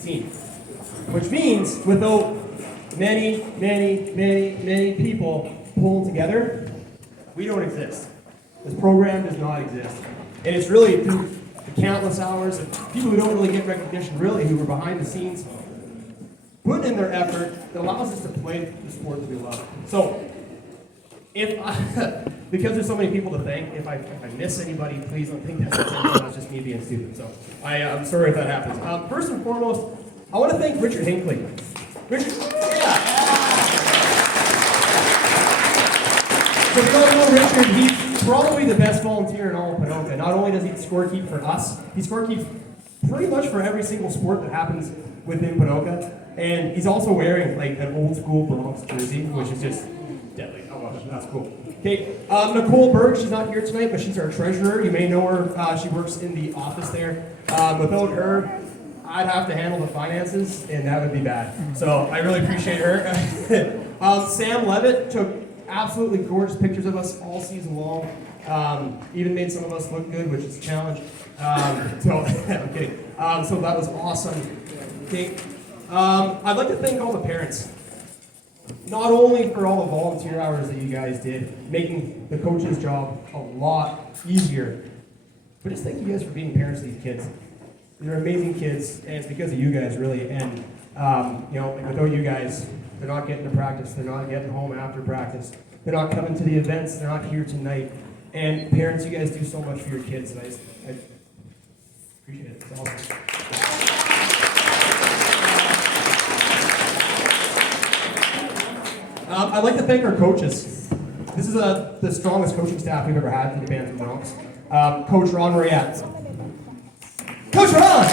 team, which means without many people pulling together, we don't exist. This program does not exist. And it's really through the countless hours of people who don't really get recognition, really, who are behind the scenes, putting in their effort that allows us to play the sport that we love. So, because there's so many people to thank, if I miss anybody, please don't think that's just me being stupid. So I'm sorry if that happens. First and foremost, I want to thank Richard Hinckley. Richard, yeah. So if you don't know Richard, he's probably the best volunteer in all of Ponoka. Not only does he scorekeep for us, he scorekeeps pretty much for every single sport that happens within Ponoka. And he's also wearing like an old school Bronx jersey, which is just deadly. I love it. That's cool. Okay, Nicole Berg, she's not here tonight, but she's our treasurer. You may know her. She works in the office there. Without her, I'd have to handle the finances, and that would be bad. So I really appreciate her. Sam Levitt took absolutely gorgeous pictures of us all season long. Even made some of us look good, which is a challenge. I'm kidding. So that was awesome. Okay. I'd like to thank all the parents. Not only for all the volunteer hours that you guys did, making the coach's job a lot easier, but just thank you guys for being parents of these kids. They're amazing kids, and it's because of you guys, really. And without you guys, they're not getting to practice. They're not getting home after practice. They're not coming to the events. They're not here tonight. And parents, you guys do so much for your kids, and I appreciate it. It's awesome. I'd like to thank our coaches. This is the strongest coaching staff we've ever had for the Bantam Bronx. Coach Ron, where are you at? Coach Ron!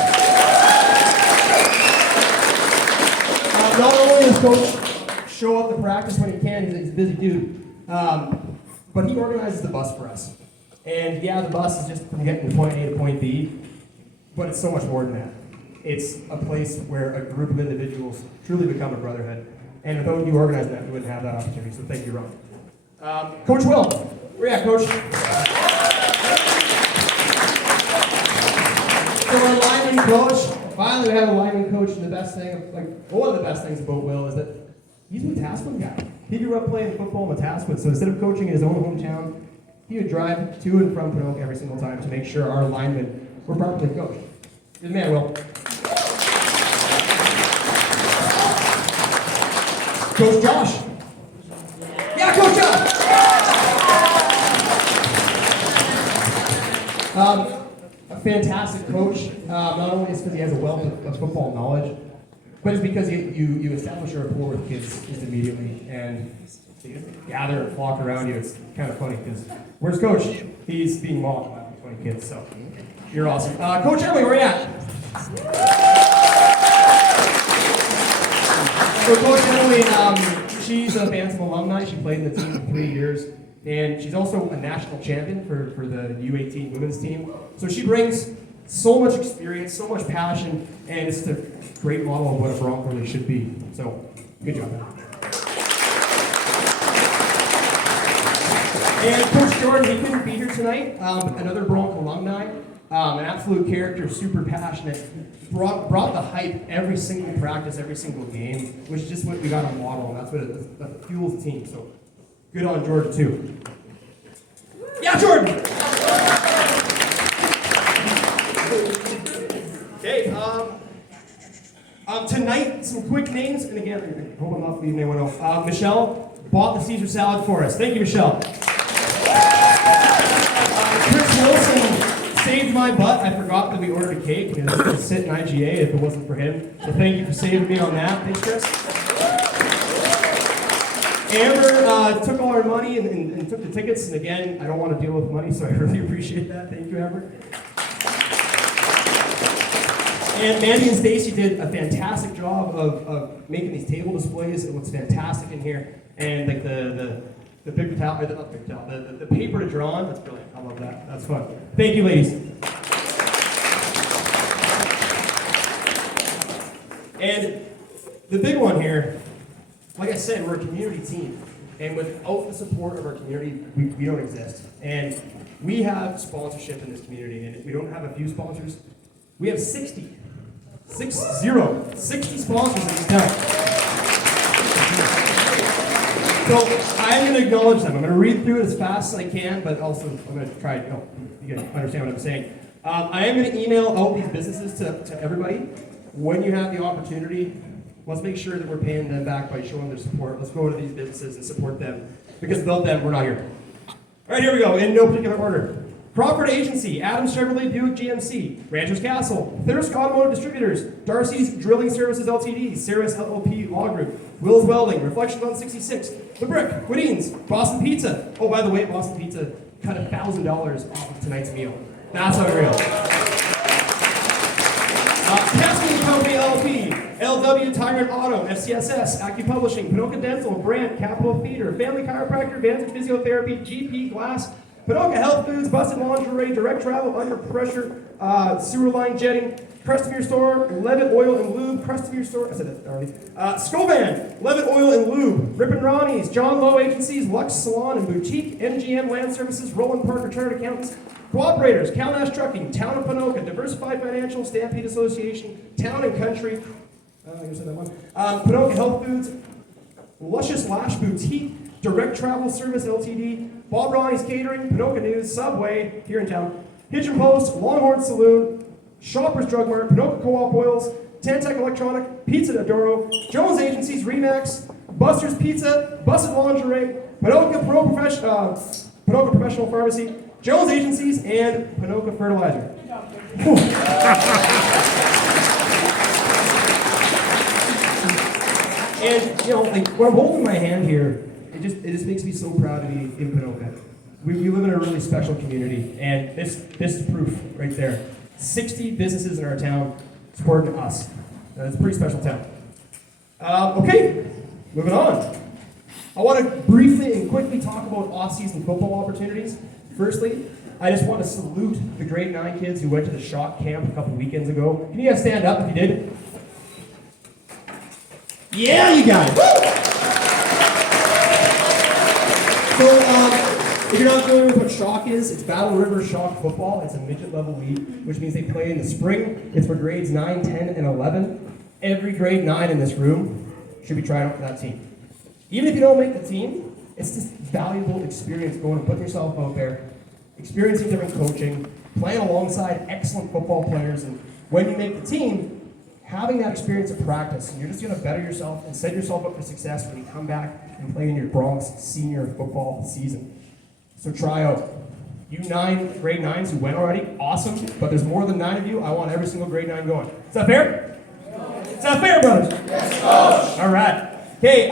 Not only does Coach show up to practice when he can, he's a busy dude, but he organizes the bus for us. And yeah, the bus is just from getting from point A to point B, but it's so much more than that. It's a place where a group of individuals truly become a brotherhood. And without you organizing that, we wouldn't have that opportunity. So thank you, Ron. Coach Will, where you at, Coach? So our lineman coach, finally we have a lineman coach, and the best thing, one of the best things about Will is that he's a Wetaskiwin guy. He grew up playing football in Wetaskiwin, so instead of coaching in his own hometown, he would drive to and from Ponoka every single time to make sure our linemen were properly coached. Good man, Will. Coach Josh. Yeah, Coach Josh. A fantastic coach. Not only just because he has a wealth of football knowledge, but it's because you establish a rapport with kids just immediately, and they just gather and flock around you. It's kind of funny because where's Coach? He's being mobbed by 20 kids, so you're awesome. Coach Emily, where are you at? So Coach Emily, she's a Bantam alumni. She played in the team for 3 years, and she's also a national champion for the U18 women's team. So she brings so much experience, so much passion, and it's a great model of what a Bronco really should be. So, good job. And Coach Jordan, he couldn't be here tonight. Another Bronco alumni, an absolute character, super passionate. Brought the hype every single practice, every single game, which is just what we got on model, and that's what that fuels the team. So good on Jordan too. Yeah, Jordan. Okay. Tonight, some quick names, and again, hope I'm not leaving anyone else. Michelle bought the Caesar salad for us. Thank you, Michelle. Chris Wilson saved my butt. I forgot that we ordered a cake, and it was going to sit in IGA if it wasn't for him. So thank you for saving me on that. Thanks, Chris. Amber took all our money and took the tickets, and again, I don't want to deal with money, so I really appreciate that. Thank you, Amber. And Mandy and Stacy did a fantastic job of making these table displays. It looks fantastic in here. And like the paper towel, not paper towel, the paper to draw on, that's brilliant. I love that. That's fun. Thank you, ladies. And the big one here, like I said, we're a community team. And without the support of our community, we don't exist. And we have sponsorship in this community. And if we don't have a few sponsors, we have 60 60 sponsors in this town. So I'm going to acknowledge them. I'm going to read through it as fast as I can, but also I'm going to try, you can understand what I'm saying. I am going to email out these businesses to everybody. When you have the opportunity, let's make sure that we're paying them back by showing their support. Let's go to these businesses and support them, because without them, we're not here. All right, here we go, in no particular order. Crawford Agency, Adams Chevrolet Buick GMC, Ranchers Castle, Thirsk Automotive Distributors, Darcy's Drilling Services Ltd, Ceres LLP Law Group, Will's Welding, Reflections on 66, The Brick, Whitting's, Boston Pizza. Oh, by the way, Boston Pizza cut $1,000 off of tonight's meal. That's unreal. Casting Company LLP, LW Tyrant Auto, FCSS, Acu Publishing, Ponoka Dental, Brand, Capital Theater, Family Chiropractor, Vantage Physiotherapy, GP Glass, Ponoka Health Foods, Busted Lingerie, Direct Travel, Under Pressure, Sewer Line Jetting, Crestemere Store, Levitt Oil and Lube, Crestemere Store, I said that already. Scovan, Levitt Oil and Lube, Rip and Ronnie's, John Lowe Agencies, Lux Salon and Boutique, MGM Land Services, Roland Parker Chartered Accountants, Cooperators, Calnash Trucking, Town of Ponoka, Diversified Financial, Stampede Association, Town and Country, I said that one. Ponoka Health Foods, Luscious Lash Boutique, Direct Travel Service Ltd, Bob Ronnie's Catering, Ponoka News, Subway, here in town, Hitchin Post, Longhorn Saloon, Shoppers Drug Mart, Ponoka Co-op Oils, Tantec Electronic, Pizza D'Adoro, Jones Agencies, Remax, Buster's Pizza, Busted Lingerie, Ponoka Professional Pharmacy, Jones Agencies, and Ponoka Fertilizer. And, like, when I'm holding my hand here, it just makes me so proud to be in Ponoka. We live in a really special community, and this is proof right there. 60 businesses in our town supporting us. It's a pretty special town. Okay, moving on. I want to briefly and quickly talk about off-season football opportunities. Firstly, I just want to salute the grade 9 kids who went to the shock camp a couple weekends ago. Can you guys stand up if you did? Yeah, you guys! So, if you're not familiar with what shock is, it's Battle River Shock Football. It's a midget level league, which means they play in the spring. It's for grades 9, 10, and 11. Every grade 9 in this room should be trying out for that team. Even if you don't make the team, it's just valuable experience going and putting yourself out there, experiencing different coaching, playing alongside excellent football players, and when you make the team, having that experience of practice, and you're just going to better yourself and set yourself up for success when you come back and play in your Bronx senior football season. So try out. You grade 9s who went already, awesome, but there's more than 9 of you. I want every single grade 9 going. Is that fair? Is that fair, brothers? Yes, Coach. All right. Okay,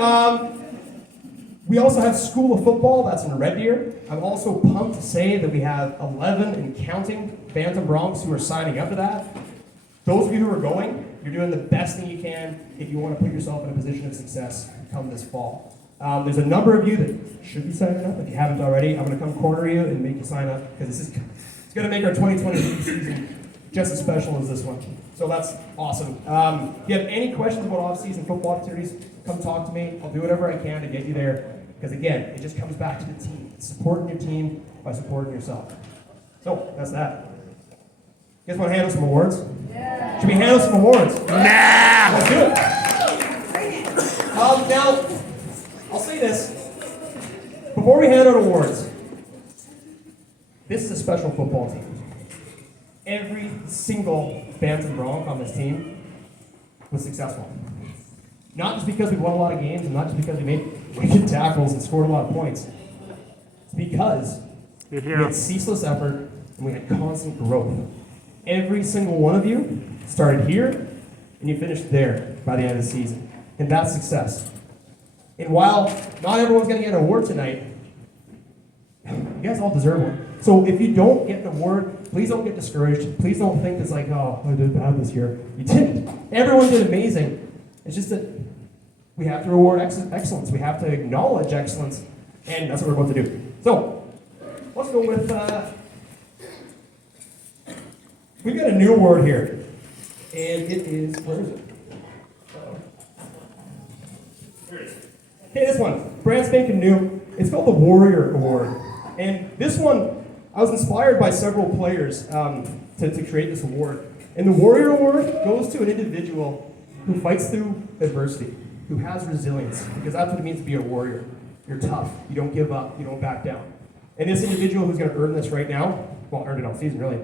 we also have School of Football, that's in Red Deer. I'm also pumped to say that we have 11 and counting Bantam Bronx who are signing up for that. Those of you who are going, you're doing the best thing you can if you want to put yourself in a position of success come this fall. There's a number of you that should be signing up. If you haven't already, I'm going to come corner you and make you sign up, because it's going to make our 2020 season just as special as this one. So that's awesome. If you have any questions about off-season football opportunities, come talk to me. I'll do whatever I can to get you there. Because again, it just comes back to the team. It's supporting your team by supporting yourself. So, that's that. You guys want to handle some awards? Yeah. Should we handle some awards? Nah! Let's do it. Now, I'll say this. Before we hand out awards, this is a special football team. Every single Bantam Bronc on this team was successful. Not just because we won a lot of games, and not just because we made wicked tackles and scored a lot of points. It's because we had ceaseless effort and we had constant growth. Every single one of you started here, and you finished there by the end of the season. And that's success. And while not everyone's going to get an award tonight, you guys all deserve one. So if you don't get an award, please don't get discouraged. Please don't think it's like, oh, I did bad this year. You didn't. Everyone did amazing. It's just that we have to reward excellence. We have to acknowledge excellence, and that's what we're about to do. So, let's go with, we've got a new award here, and it is, where is it? Here it is. Okay, this one, brand spanking new. It's called the Warrior Award, and this one, I was inspired by several players to create this award. And the Warrior Award goes to an individual who fights through adversity, who has resilience, because that's what it means to be a warrior. You're tough. You don't give up. You don't back down. And this individual who's going to earn this right now, well, earned it all season, really.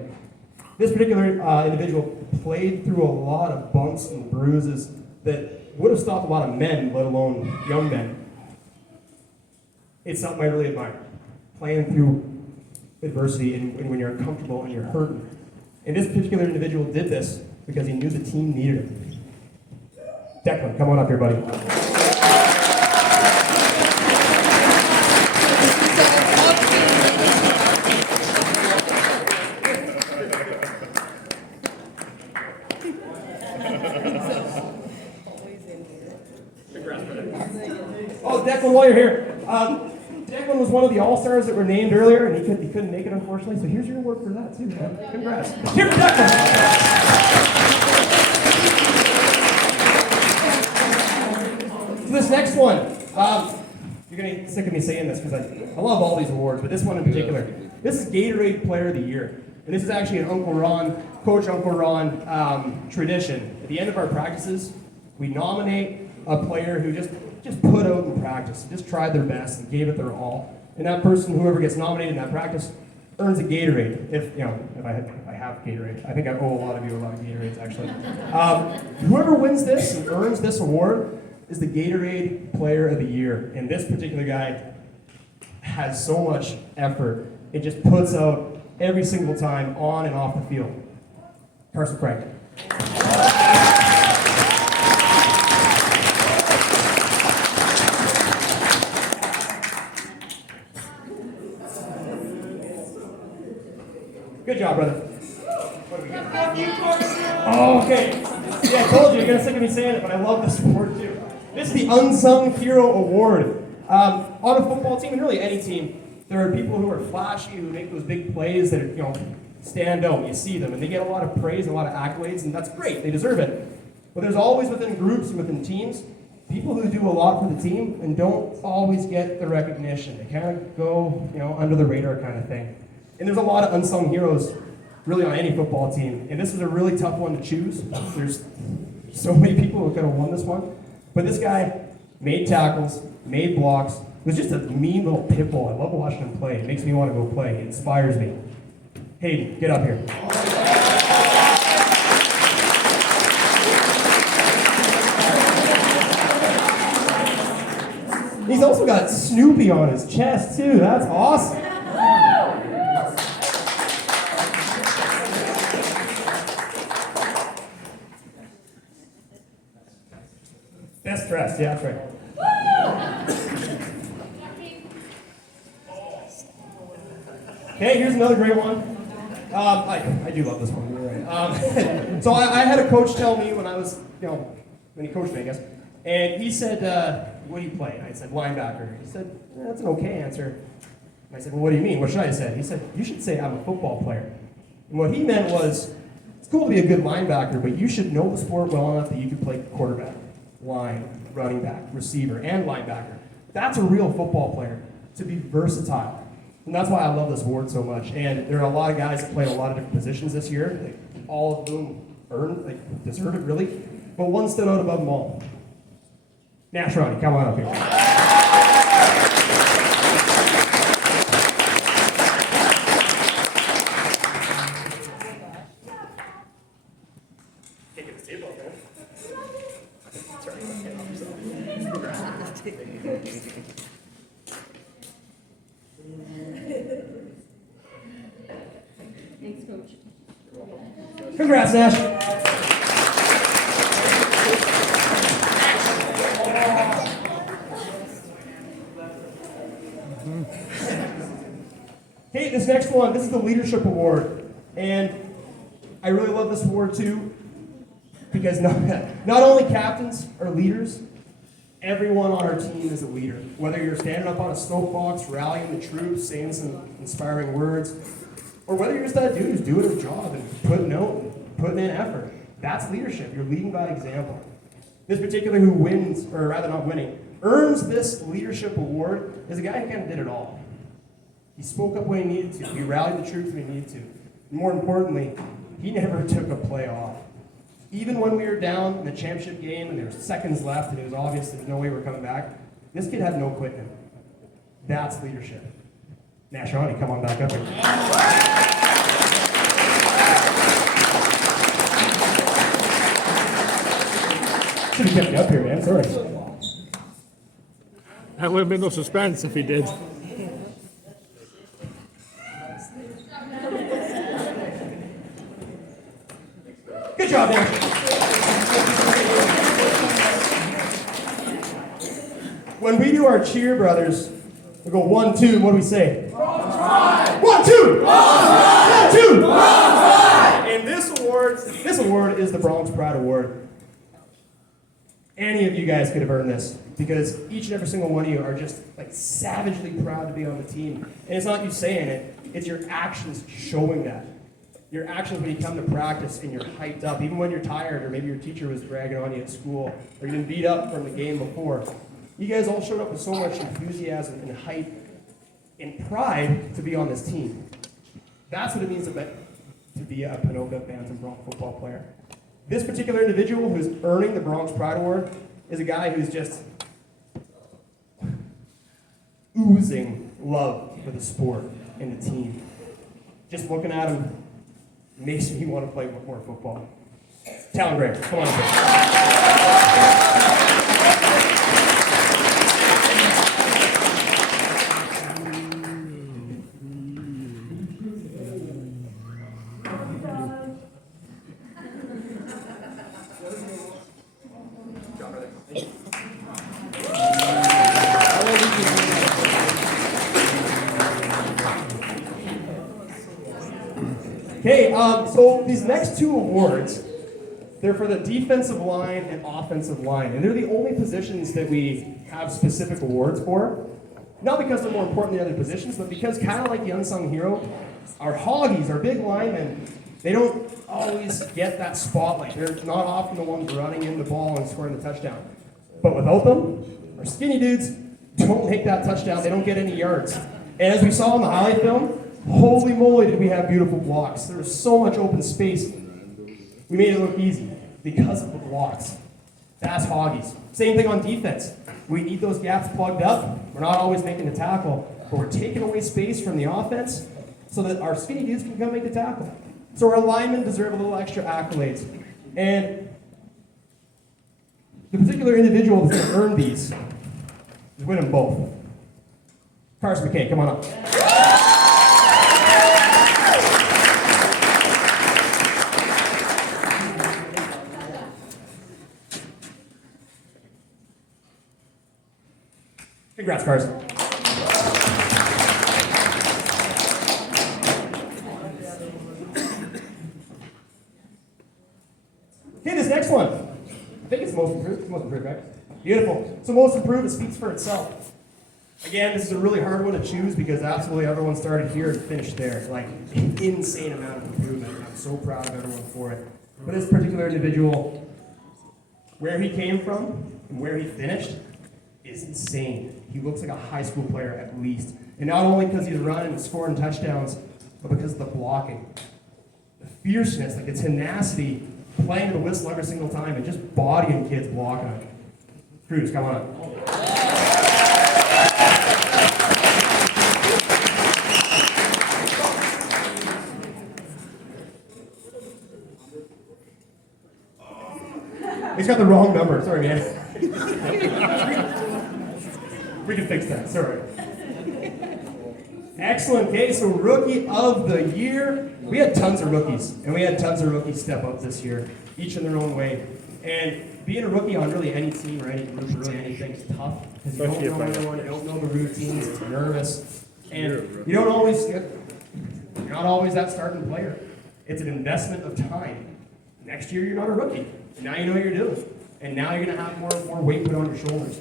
This particular individual played through a lot of bumps and bruises that would have stopped a lot of men, let alone young men. It's something I really admire. Playing through adversity and when you're uncomfortable and you're hurting. And this particular individual did this because he knew the team needed him. Declan, come on up here, buddy. Oh, Declan, while you're here. Declan was one of the All-Stars that were named earlier, and he couldn't make it, unfortunately, so here's your award for that, too, man. Congrats. Here for Declan! So this next one, you're going to get sick of me saying this, because I love all these awards, but this one in particular. This is Gatorade Player of the Year, and this is actually an Coach Uncle Ron tradition. At the end of our practices, we nominate a player who just put out in practice, just tried their best and gave it their all. And that person, whoever gets nominated in that practice, earns a Gatorade. If I have Gatorade, I think I owe a lot of you a lot of Gatorades actually. Whoever wins this and earns this award is the Gatorade Player of the Year. And this particular guy has so much effort. It just puts out every single time on and off the field. Carson Craig. Good job, brother. What do we get? Oh, okay. Yeah, I told you, you're going to sick of me saying it, but I love this award too. This is the Unsung Hero Award. On a football team, and really any team, there are people who are flashy, who make those big plays that stand out. You see them, and they get a lot of praise and a lot of accolades, and that's great. They deserve it. But there's always within groups and within teams, people who do a lot for the team and don't always get the recognition. They kind of go, under the radar kind of thing. And there's a lot of unsung heroes, really, on any football team. And this was a really tough one to choose. There's so many people who could have won this one. But this guy made tackles, made blocks, was just a mean little pit bull. I love watching him play. It makes me want to go play. It inspires me. Hayden, get up here. He's also got Snoopy on his chest, too. That's awesome. Best dressed, yeah, that's right. Okay, here's another great one. I do love this one, you're right. So I had a coach tell me when I was, when he coached me, I guess, and he said, what do you play? And I said, linebacker. He said, that's an okay answer. And I said, well, what do you mean? What should I say? He said, you should say I'm a football player. And what he meant was, it's cool to be a good linebacker, but you should know the sport well enough that you can play quarterback, line, running back, receiver, and linebacker. That's a real football player, to be versatile. And that's why I love this award so much. And there are a lot of guys that play a lot of different positions this year. All of them deserve it, really. But one stood out above them all. Nash Ronnie, come on up here. Can't get the table up there. Thanks, Coach. Congrats, Nash. Okay, this next one, this is the Leadership Award. And I really love this award too, because not only captains are leaders, everyone on our team is a leader. Whether you're standing up on a soapbox, rallying the troops, saying some inspiring words, or whether you're just that dude who's doing his job and putting in effort. That's leadership. You're leading by example. This particular who wins, or rather not winning, earns this leadership award is a guy who kind of did it all. He spoke up when he needed to. He rallied the troops when he needed to. And more importantly, he never took a play off. Even when we were down in the championship game and there were seconds left and it was obvious there's no way we're coming back, this kid had no quit in him. That's leadership. Now, Shawnee, come on back up here. Should have kept you up here, man. Sorry. That would have been no suspense if he did. Good job, Dan. When we do our cheer, brothers, we go 1, 2. What do we say? 1, 2. 1, 2. And this award is the Bronx Pride Award. Any of you guys could have earned this because each and every single one of you are just like savagely proud to be on the team. And it's not you saying it, it's your actions showing that. Your actions when you come to practice and you're hyped up, even when you're tired or maybe your teacher was bragging on you at school or you've been beat up from the game before. You guys all showed up with so much enthusiasm and hype and pride to be on this team. That's what it means to be a Ponoka Bantam Bronx football player. This particular individual who's earning the Bronx Pride Award is a guy who's just oozing love for the sport and the team. Just looking at him makes me want to play more football. Talon Gray, come on up. Okay, so these next two awards, they're for the defensive line and offensive line. And they're the only positions that we have specific awards for. Not because they're more important than other positions, but because kind of like the unsung hero, our hoggies, our big linemen, they don't always get that spotlight. They're not often the ones running in the ball and scoring the touchdown. But without them, our skinny dudes don't make that touchdown. They don't get any yards. And as we saw in the highlight film, holy moly did we have beautiful blocks. There was so much open space. We made it look easy because of the blocks. That's hoggies. Same thing on defense. We need those gaps plugged up. We're not always making the tackle, but we're taking away space from the offense so that our skinny dudes can come make the tackle. So our linemen deserve a little extra accolades. And the particular individual that's going to earn these is win them both. Carson McKay, come on up. Congrats, Carson. Okay, this next one. I think it's most improved. It's most improved, right? Beautiful. So most improved, it speaks for itself. Again, this is a really hard one to choose because absolutely everyone started here and finished there. Like, an insane amount of improvement. I'm so proud of everyone for it. But this particular individual, where he came from and where he finished is insane. He looks like a high school player at least. And not only because he's running and scoring touchdowns, but because of the blocking. The fierceness, like the tenacity, playing to the whistle every single time and just bodying kids blocking him. Cruz, come on up. He's got the wrong number. Sorry, man. We can fix that. Sorry. Excellent. Okay, so rookie of the year. We had tons of rookies, and we had tons of rookies step up this year, each in their own way. And being a rookie on really any team or any group or really anything is tough because you don't know everyone, you don't know the routines, it's nervous, and you're not always that starting player. It's an investment of time. Next year, you're not a rookie. Now you know what you're doing. And now you're going to have more weight put on your shoulders.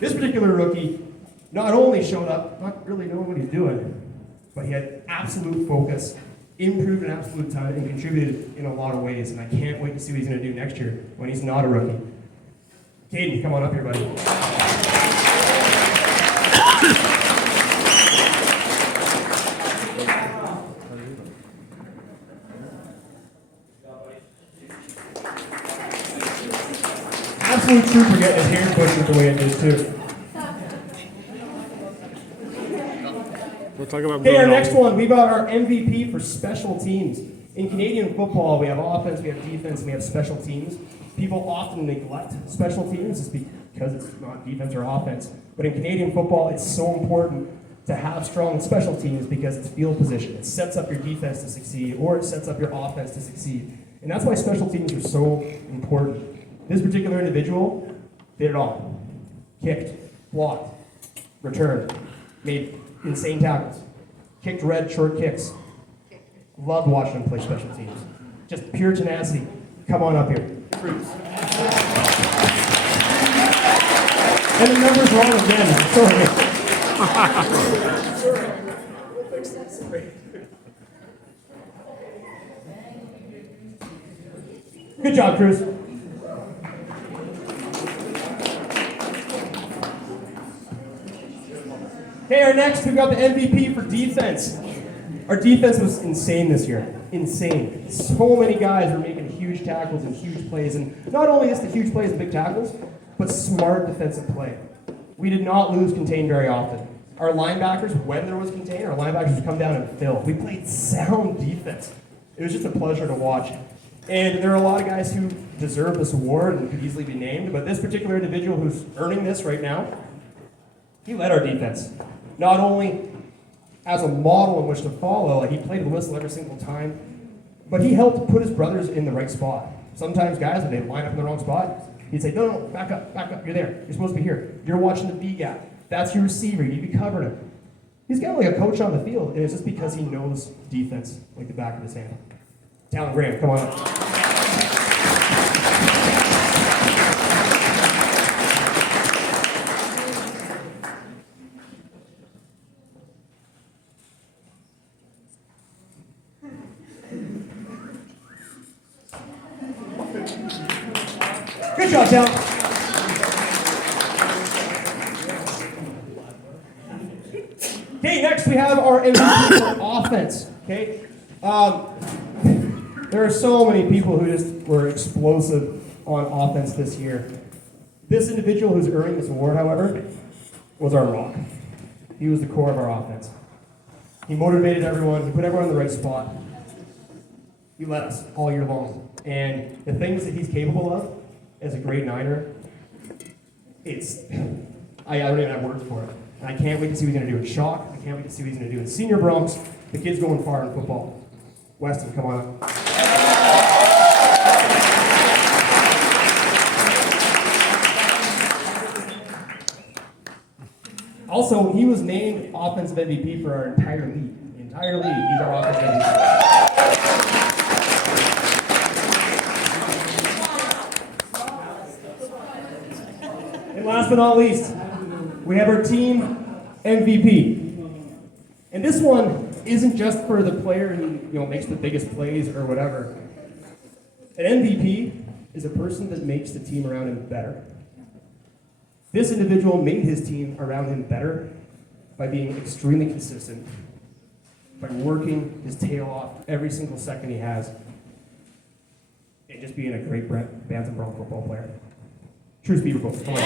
This particular rookie not only showed up, not really knowing what he's doing, but he had absolute focus, improved in absolute time, and contributed in a lot of ways. And I can't wait to see what he's going to do next year when he's not a rookie. Caden, come on up here, buddy. Absolute trooper getting his hair bushed the way it is, too. We'll talk about Okay, our Bruno. next one, we got our MVP for special teams. In Canadian football, we have offense, we have defense, and we have special teams. People often neglect special teams just because it's not defense or offense. But in Canadian football, it's so important to have strong special teams because it's field position. It sets up your defense to succeed, or it sets up your offense to succeed. And that's why special teams are so important. This particular individual did it all. Kicked, blocked, returned, made insane tackles, kicked red short kicks. Loved watching him play special teams. Just pure tenacity. Come on up here. Cruz. And the number's wrong again. Sorry. Good job, Cruz. Okay, our next, we've got the MVP for defense. Our defense was insane this year. Insane. So many guys were making huge tackles and huge plays. And not only just the huge plays and big tackles, but smart defensive play. We did not lose contain very often. Our linebackers, when there was contain, our linebackers would come down and fill. We played sound defense. It was just a pleasure to watch. And there are a lot of guys who deserve this award and could easily be named, but this particular individual who's earning this right now, he led our defense. Not only as a model in which to follow, like he played the whistle every single time, but he helped put his brothers in the right spot. Sometimes guys, when they line up in the wrong spot, he'd say, no, back up, you're there. You're supposed to be here. You're watching the B gap. That's your receiver, you need to be covering him. He's kind of like a coach on the field, and it's just because he knows defense like the back of his hand. Talon Graham, come on up. Good job, Talon. Okay, next we have our MVP for offense. Okay, there are so many people who just were explosive on offense this year. This individual who's earning this award, however, was our rock. He was the core of our offense. He motivated everyone. He put everyone in the right spot. He led us all year long. And the things that he's capable of as a grade niner, I don't even have words for it. And I can't wait to see what he's going to do in shock. I can't wait to see what he's going to do in senior Bronx. The kid's going far in football. Weston, come on up. Also, he was named offensive MVP for our entire league. The entire league, he's our offensive MVP. And last but not least, we have our team MVP. And this one isn't just for the player who makes the biggest plays or whatever. An MVP is a person that makes the team around him better. This individual made his team around him better by being extremely consistent, by working his tail off every single second he has, and just being a great bantam Bronx football player. Truce be told. Come on.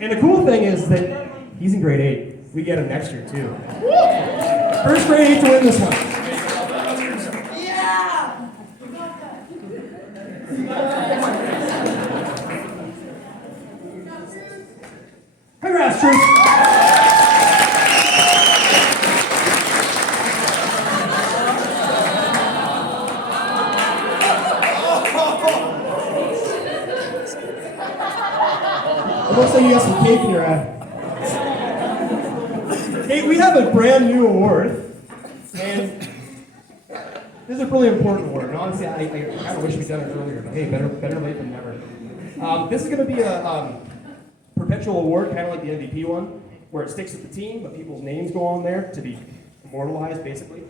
And the cool thing is that he's in grade 8. We get him next year, too. First grade 8 to win this one. Yeah! Congrats, Truce. It looks like you got some cake in your eye. Hey, we have a brand new award, and this is a really important award. And honestly, I kind of wish we'd done it earlier, but hey, better late than never. This is going to be a perpetual award, kind of like the MVP one, where it sticks with the team, but people's names go on there to be immortalized, basically.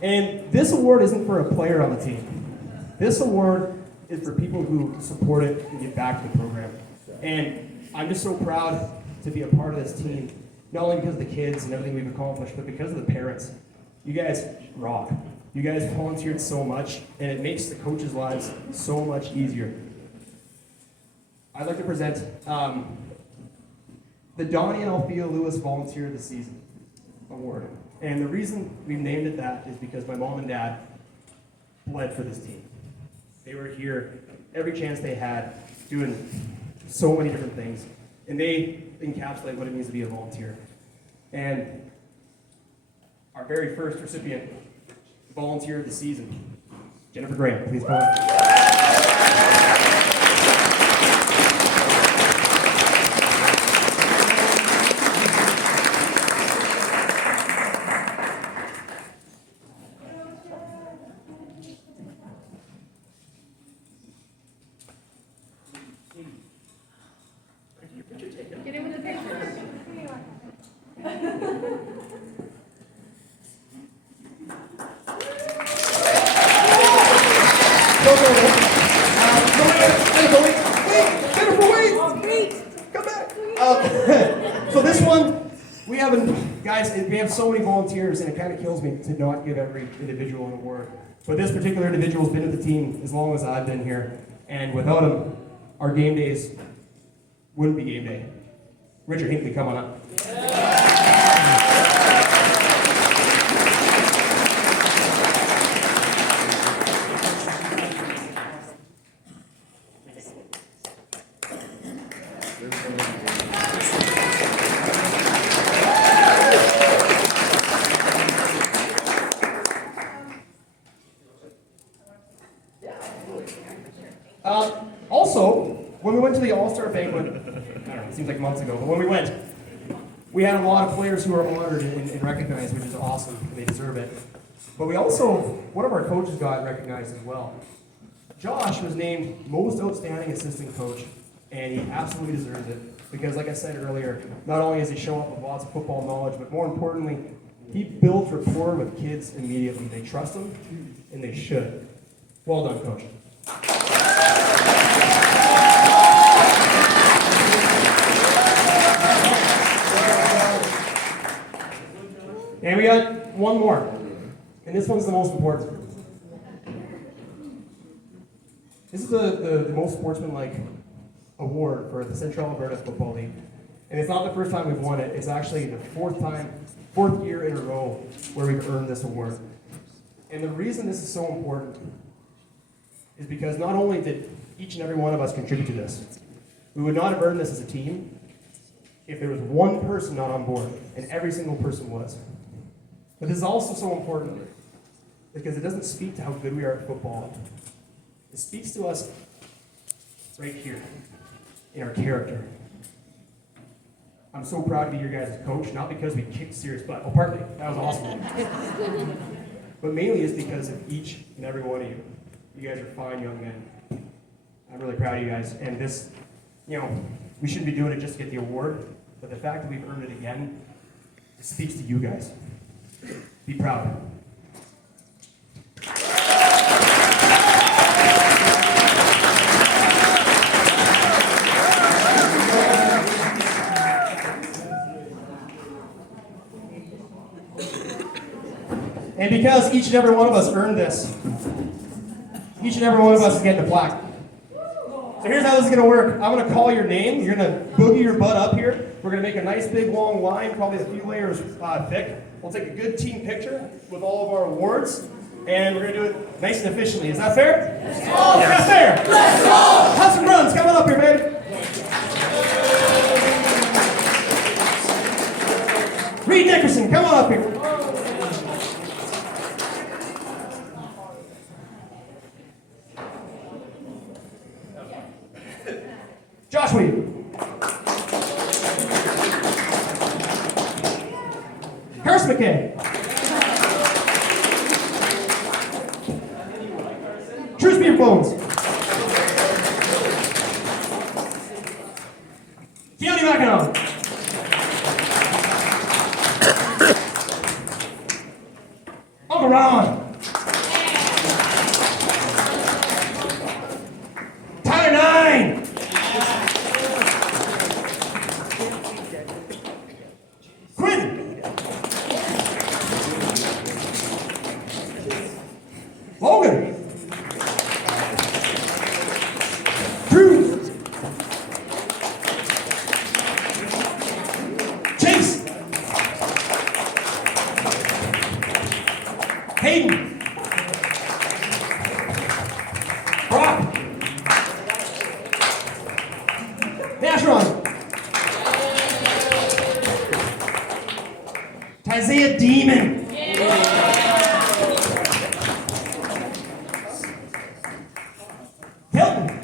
And this award isn't for a player on the team. This award is for people who support it and give back to the program. And I'm just so proud to be a part of this team not only because of the kids and everything we've accomplished, but because of the parents. You guys rock. You guys volunteered so much, and it makes the coaches' lives so much easier. I'd like to present the Donnie and Althea Lewis Volunteer of the Season Award. And the reason we've named it that is because my mom and dad bled for this team. They were here every chance they had, doing so many different things. And they encapsulate what it means to be a volunteer. And our very first recipient, Volunteer of the Season, Jennifer Graham, please come on. Get in with the pictures. So this one, we have so many volunteers, and it kind of kills me to not give every individual an award. But this particular individual has been with the team as long as I've been here, and without him, our game days wouldn't be game day. Richard Hinckley, come on up. Also, when we went to the All-Star banquet, I don't know, it seems like months ago, but when we went, we had a lot of players who were honored and recognized, which is awesome, and they deserve it. But we also, one of our coaches got recognized as well. Josh was named Most Outstanding Assistant Coach, and he absolutely deserves it. Because like I said earlier, not only does he show up with lots of football knowledge, but more importantly, he builds rapport with kids immediately. They trust him, and they should. Well done, Coach. And we got one more, and this one's the most important. This is the most sportsmanlike award for the Central Alberta Football League. And it's not the first time we've won it, it's actually the fourth year in a row where we've earned this award. And the reason this is so important is because not only did each and every one of us contribute to this, we would not have earned this as a team if there was one person not on board, and every single person was. But this is also so important because it doesn't speak to how good we are at football. It speaks to us right here in our character. I'm so proud to be your guys' coach, not because we kicked serious butt. Oh, partly, that was awesome. But mainly it's because of each and every one of you. You guys are fine young men. I'm really proud of you guys. And this, we shouldn't be doing it just to get the award, but the fact that we've earned it again, it speaks to you guys. Be proud. And because each and every one of us earned this, each and every one of us is getting a plaque. So here's how this is going to work. I'm going to call your name. You're going to boogie your butt up here. We're going to make a nice big long line, probably a few layers thick. We'll take a good team picture with all of our awards, and we're going to do it nice and efficiently. Is that fair? Yes. Is that fair? Let's go! Have some runs. Come on up here, baby. Reed Dickerson, come on up here. Josh Weed. Curse McKay. Truce Beer Bones. Keone Mackinac. Uncle Ron. Tyler Nine. Hayden. Brock. Nashron. Isaiah Demon. Hilton.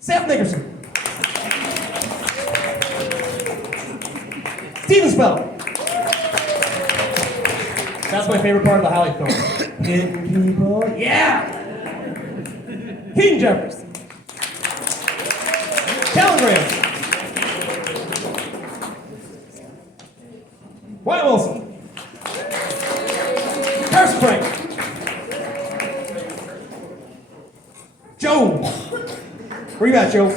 Seth Nickerson. Steven Spell. That's my favorite part of the highlight film. Hitting people. Yeah! Keaton Jeffers. Kellen Graham. Wyatt Wilson. Carson Frank. Joe. Where you at, Joe?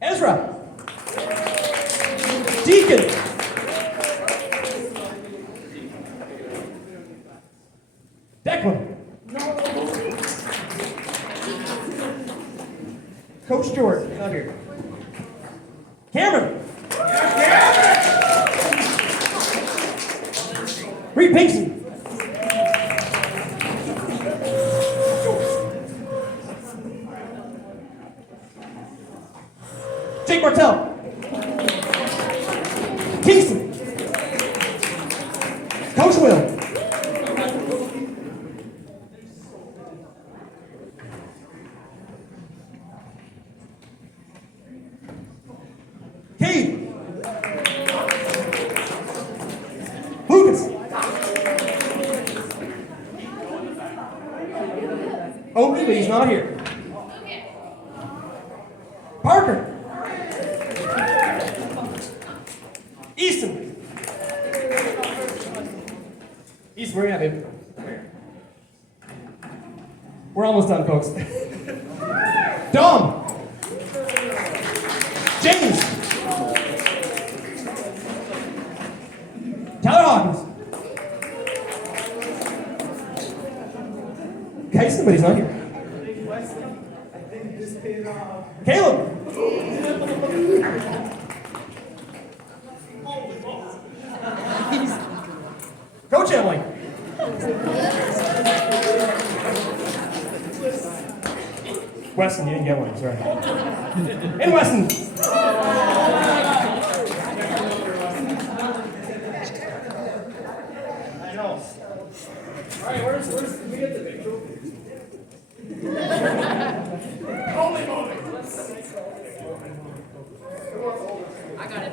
Ezra. Deacon. Declan. Coach George, not here. Cameron. Reed Pinkston. Jake Martell. Kingston. Coach Will. Cade. Lucas. Oakley, but he's not here. Parker. Easton. Easton, where you at, baby? We're almost done, folks. Dom. James. Tyler Hawkins. Kyson, but he's not here. Caleb. Coach Emily. Weston, you didn't get one, sorry. And Weston. I know. All right, where's we get the big trophy? Holy moly! I got it.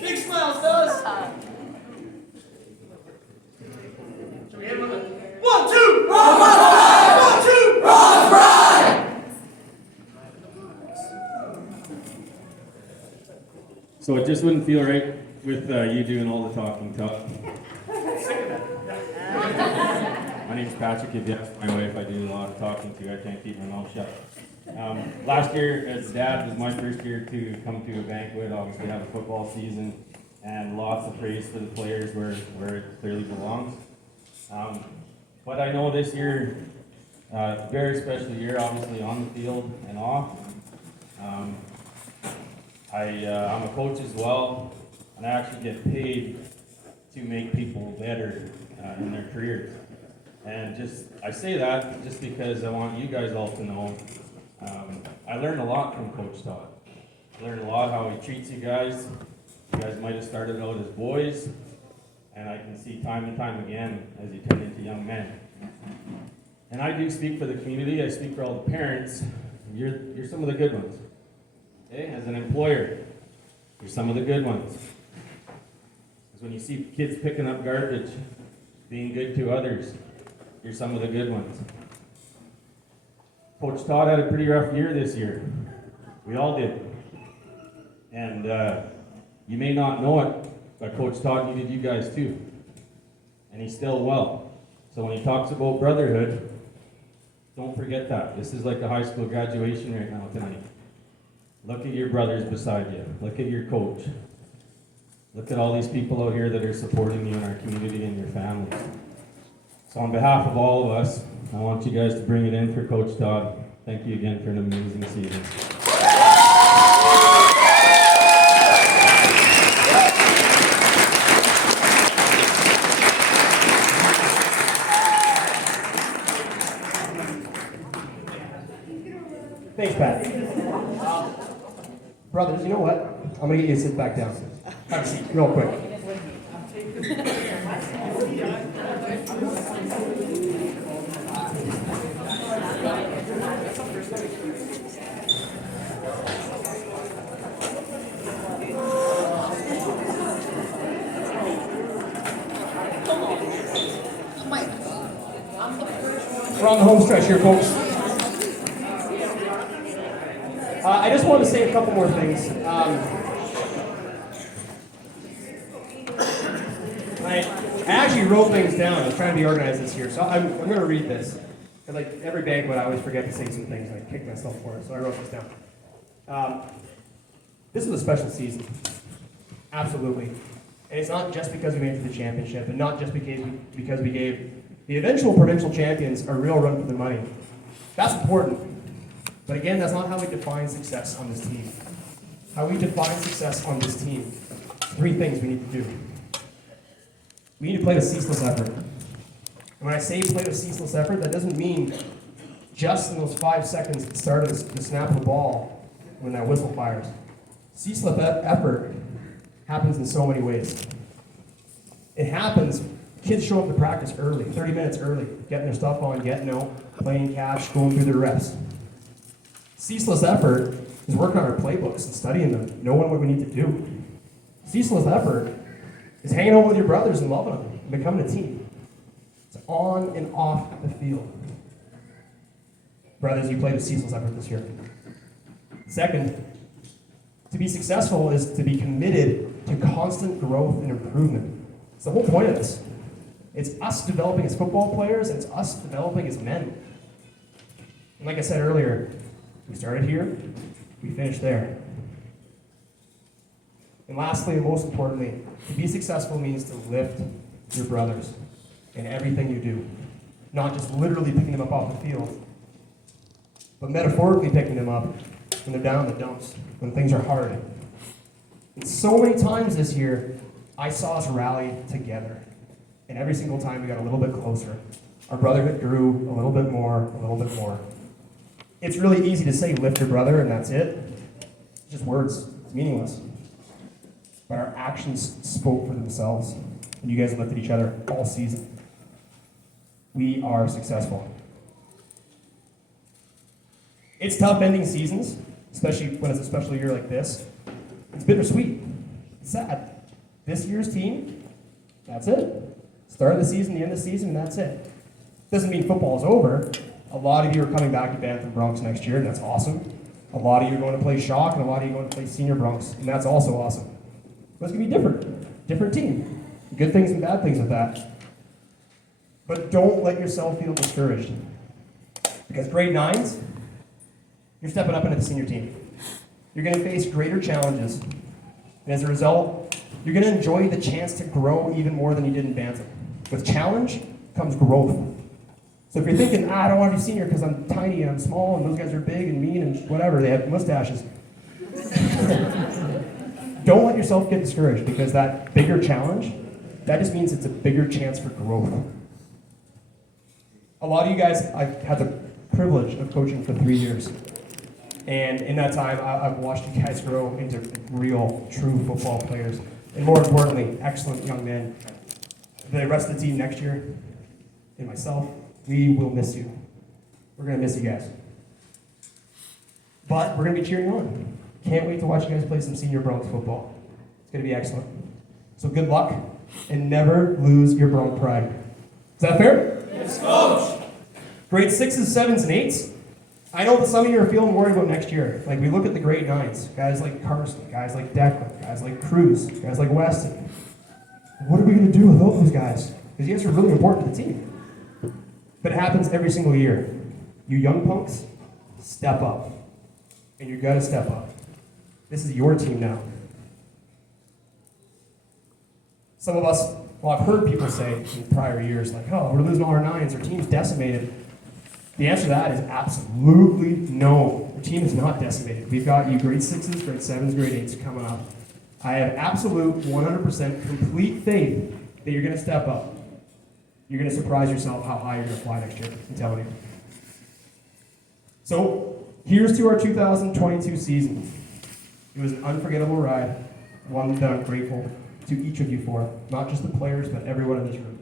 Big smiles, fellas. Should we hit him with a 1, 2, roll my ride! 1, 2, roll ride! So it just wouldn't feel right with you doing all the talking. My name's Patrick. If you ask my wife, I do a lot of talking too. I can't keep my mouth shut. Last year, as dad, was my first year to come to a banquet. Obviously, have a football season and lots of praise for the players where it clearly belongs. But I know this year, very special year, obviously on the field and off. I'm a coach as well, and I actually get paid to make people better in their careers. And I say that just because I want you guys all to know. I learned a lot from Coach Todd. I learned a lot how he treats you guys. You guys might have started out as boys, and I can see time and time again as you turn into young men. And I do speak for the community. I speak for all the parents. You're some of the good ones. Okay? As an employer, you're some of the good ones. Because when you see kids picking up garbage, being good to others, you're some of the good ones. Coach Todd had a pretty rough year this year. We all did. And you may not know it, but Coach Todd needed you guys too. And he's still well. So when he talks about brotherhood, don't forget that. This is like a high school graduation right now tonight. Look at your brothers beside you. Look at your coach. Look at all these people out here that are supporting you in our community and your families. So on behalf of all of us, I want you guys to bring it in for Coach Todd. Thank you again for an amazing season. Thanks, Pat. Brothers, you know what? I'm gonna get you to sit back down. Have a seat, real quick. We're on the home stretch here, folks. I just want to say a couple more things. I actually wrote things down. I was trying to be organized this year, so I'm going to read this. And like every banquet, I always forget to say some things, and I kick myself for it, so I wrote this down. This was a special season. Absolutely. And it's not just because we made it to the championship, and not just because we gave the eventual provincial champions a real run for their money. That's important. But again, that's not how we define success on this team. How we define success on this team, 3 things we need to do. We need to play with ceaseless effort. And when I say play with ceaseless effort, that doesn't mean just in those 5 seconds at the start of the snap of the ball when that whistle fires. Ceaseless effort happens in so many ways. It happens, kids show up to practice early, 30 minutes early, getting their stuff on, getting out, playing catch, going through their reps. Ceaseless effort is working on our playbooks and studying them, knowing what we need to do. Ceaseless effort is hanging out with your brothers and loving them and becoming a team. It's on and off the field. Brothers, you played with ceaseless effort this year. Second, to be successful is to be committed to constant growth and improvement. It's the whole point of this. It's us developing as football players, and it's us developing as men. And like I said earlier, we started here, we finished there. And lastly, and most importantly, to be successful means to lift your brothers in everything you do. Not just literally picking them up off the field, but metaphorically picking them up when they're down in the dumps, when things are hard. And so many times this year, I saw us rally together. And every single time we got a little bit closer. Our brotherhood grew a little bit more, a little bit more. It's really easy to say, lift your brother, and that's it. It's just words. It's meaningless. But our actions spoke for themselves. And you guys lifted each other all season. We are successful. It's tough ending seasons, especially when it's a special year like this. It's bittersweet. It's sad. This year's team, that's it. Start of the season, the end of the season, and that's it. Doesn't mean football's over. A lot of you are coming back to Bantam Bronx next year, and that's awesome. A lot of you are going to play Shock, and a lot of you are going to play Senior Bronx, and that's also awesome. But it's going to be different. Different team. Good things and bad things with that. But don't let yourself feel discouraged. Because grade 9s, you're stepping up into the senior team. You're going to face greater challenges. And as a result, you're going to enjoy the chance to grow even more than you did in Bantam. With challenge comes growth. So if you're thinking, I don't want to be senior because I'm tiny and I'm small and those guys are big and mean and whatever, they have mustaches. Don't let yourself get discouraged, because that bigger challenge, that just means it's a bigger chance for growth. A lot of you guys, I've had the privilege of coaching for 3 years. And in that time, I've watched you guys grow into real, true football players. And more importantly, excellent young men. The rest of the team next year, and myself, we will miss you. We're going to miss you guys. But we're going to be cheering on. Can't wait to watch you guys play some Senior Bronx football. It's going to be excellent. So good luck, and never lose your Bronx pride. Is that fair? Yes, Coach. Grade 6s, 7s, and 8s, I know that some of you are feeling worried about next year. Like, we look at the grade 9s, guys like Carson, guys like Declan, guys like Cruz, guys like Weston. What are we going to do without those guys? Because you guys are really important to the team. But it happens every single year. You young punks, step up. And you're going to step up. This is your team now. Some of us, well, I've heard people say in prior years, like, oh, we're losing all our 9s, our team's decimated. The answer to that is absolutely no. Our team is not decimated. We've got you grade 6s, grade 7s, grade 8s coming up. I have absolute 100% complete faith that you're going to step up. You're going to surprise yourself how high you're going to fly next year, I'm telling you. So, here's to our 2022 season. It was an unforgettable ride, one that I'm grateful to each of you for. Not just the players, but everyone in this room.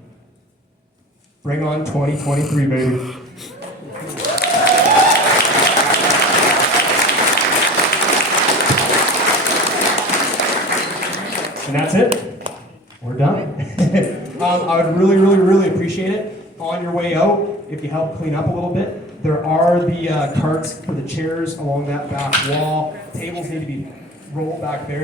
Bring on 2023, baby. And that's it. We're done. I would really, really, really appreciate it. On your way out, if you help clean up a little bit, there are the carts for the chairs along that back wall. Tables need to be rolled back there.